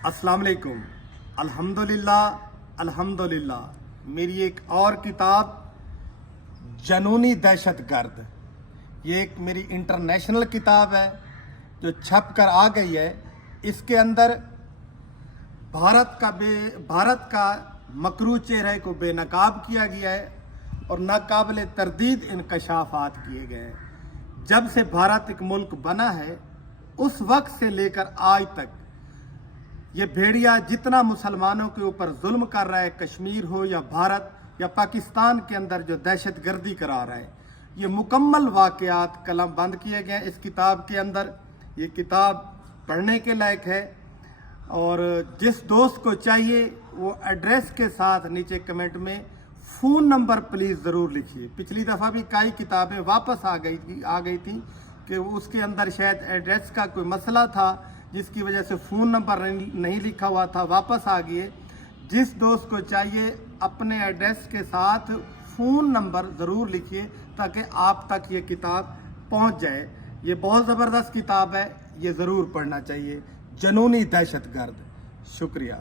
अस्सलाम वालेकुम। अल्हम्दुलिल्लाह मेरी एक और किताब जनूनी दहशत गर्द, ये एक मेरी इंटरनेशनल किताब है जो छप कर आ गई है। इसके अंदर भारत का मकरू चेहरे को बेनकाब किया गया है और नाकाबिल तरदीद इंकशाफात किए गए हैं। जब से भारत एक मुल्क बना है उस वक्त से लेकर आज तक ये भेड़िया जितना मुसलमानों के ऊपर जुल्म कर रहा है, कश्मीर हो या भारत या पाकिस्तान के अंदर जो दहशत गर्दी करा रहा है, ये मुकम्मल वाक़यात कलम बंद किए गए हैं इस किताब के अंदर। ये किताब पढ़ने के लायक है और जिस दोस्त को चाहिए वो एड्रेस के साथ नीचे कमेंट में फ़ोन नंबर प्लीज़ ज़रूर लिखिए। पिछली दफ़ा भी कई किताबें वापस आ गई थी कि उसके अंदर शायद एड्रेस का कोई मसला था जिसकी वजह से फ़ोन नंबर नहीं लिखा हुआ था, वापस आ गए। जिस दोस्त को चाहिए अपने एड्रेस के साथ फ़ोन नंबर ज़रूर लिखिए ताकि आप तक ये किताब पहुंच जाए। ये बहुत ज़बरदस्त किताब है, ये ज़रूर पढ़ना चाहिए। जनूनी दहशत गर्द। शुक्रिया।